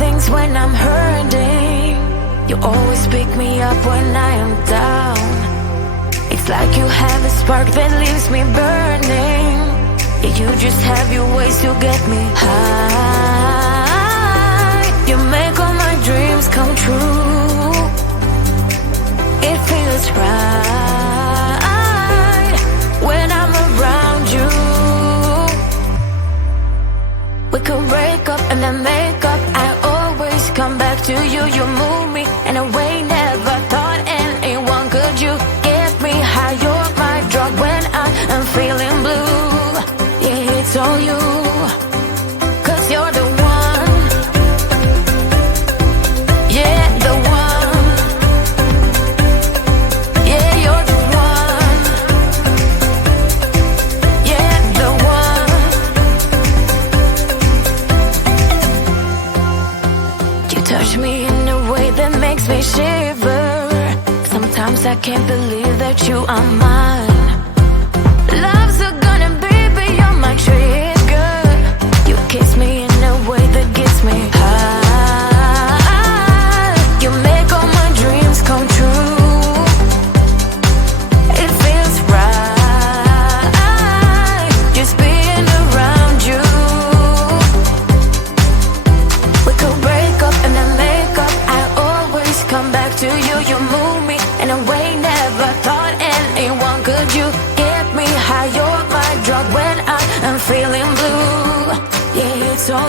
things when I'm hurting. You always pick me up when I am down. It's like you have a spark that leaves me burning. Yeah, you just have your ways to get me high. You make all my dreams come true. It feels right when I'm around you. We could break up and then make up. I always come back to you. You move me in a way never thought anyone could. You get me high. You're my drug when I am feeling blue. Yeah, it's all you, 'cause you're the one. Yeah, the one. Yeah, you're the one. Yeah, the one. You touch me in a way that makes me shiver. Sometimes I can't believe that you are mine. Love's gonna be beyond my trigger. You kiss me in a way that gets me high. You make all my dreams come true. It feels right just being around you. We could break up and then make up. I always come back to you. You move me in a way never thought anyone could. You get me high. You're my drug when I am feeling blue. Yeah, it's all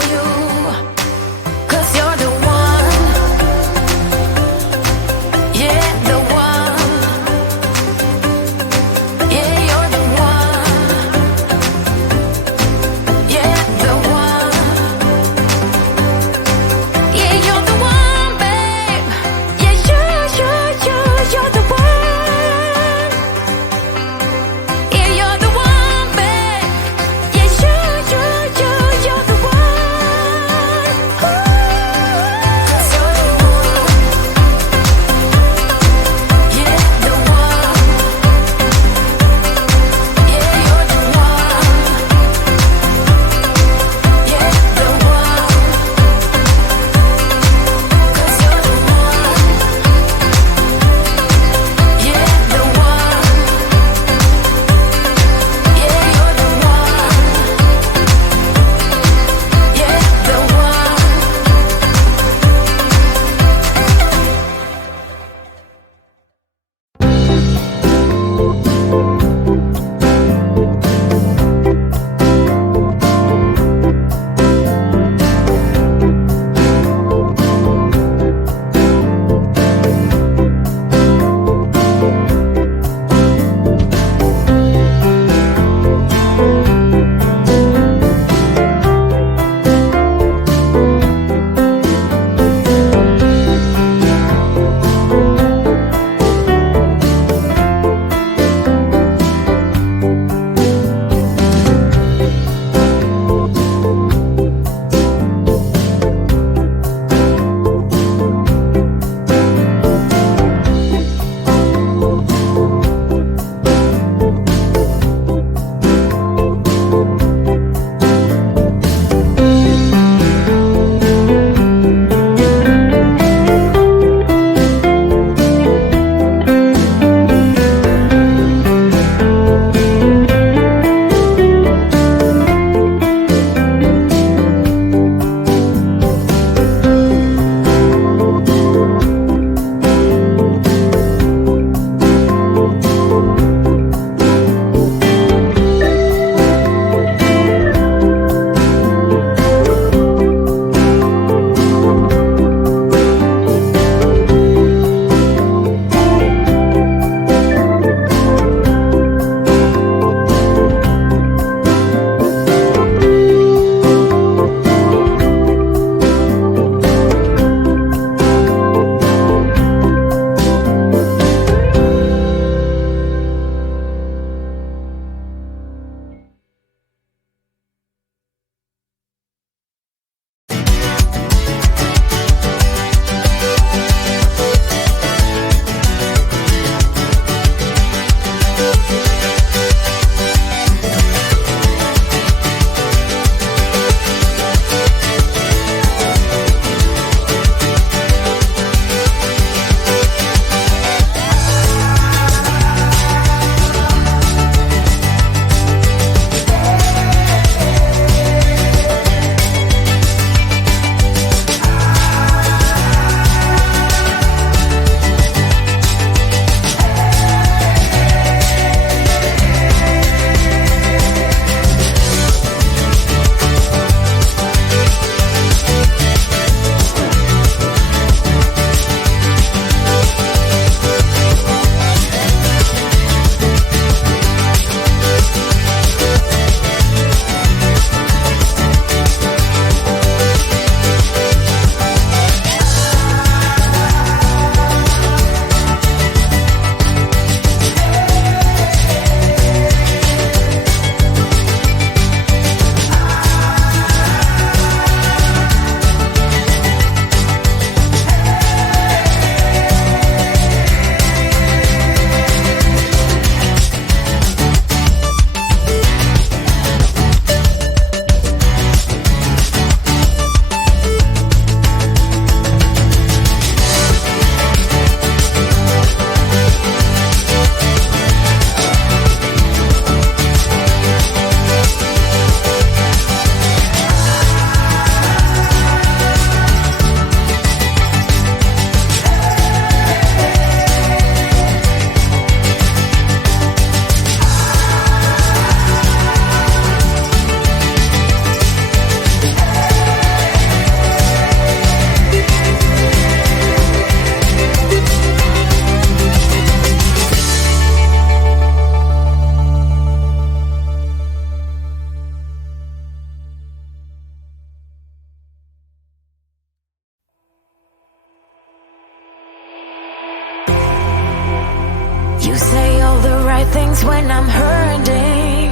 You say all the right things when I'm hurting.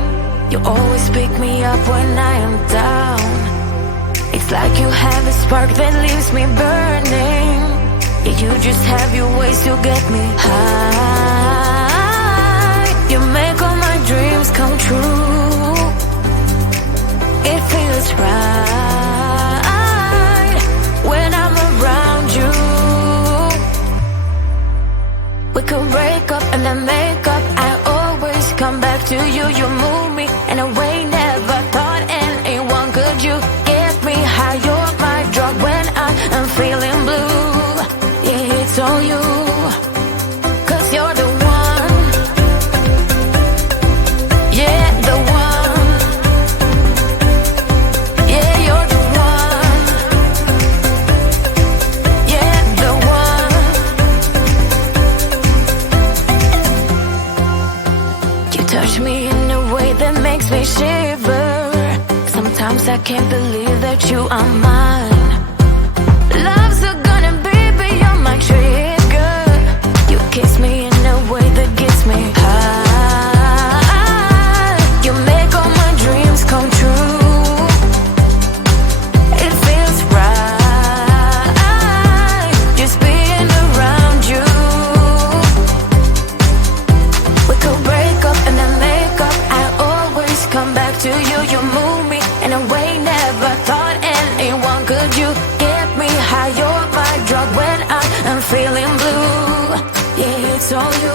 You always pick me up when I am down. It's like you have a spark that leaves me burning. Yeah, you just have your ways to get me high. You make all my dreams come true. It feels right when I'm around you. We could break up and then make up. I always come back to you. You move me in a way never thought anyone could. You get me high. You're my drug when I am feeling blue. Yeah, it's all you, 'cause you're the one. Yeah, the one. Yeah, you're the one. Yeah, the one. You touch me in a way that makes me shiver. Sometimes I can't believe that you are mine. Love's gonna be beyond my trigger. You kiss me in a way that gets me high. You make all my dreams come true. It feels right just being around you. We could break up and then make up. I always come back to you. You move me in a way never thought anyone could. You get me high. You're my drug when I am feeling blue. Yeah, it's all you.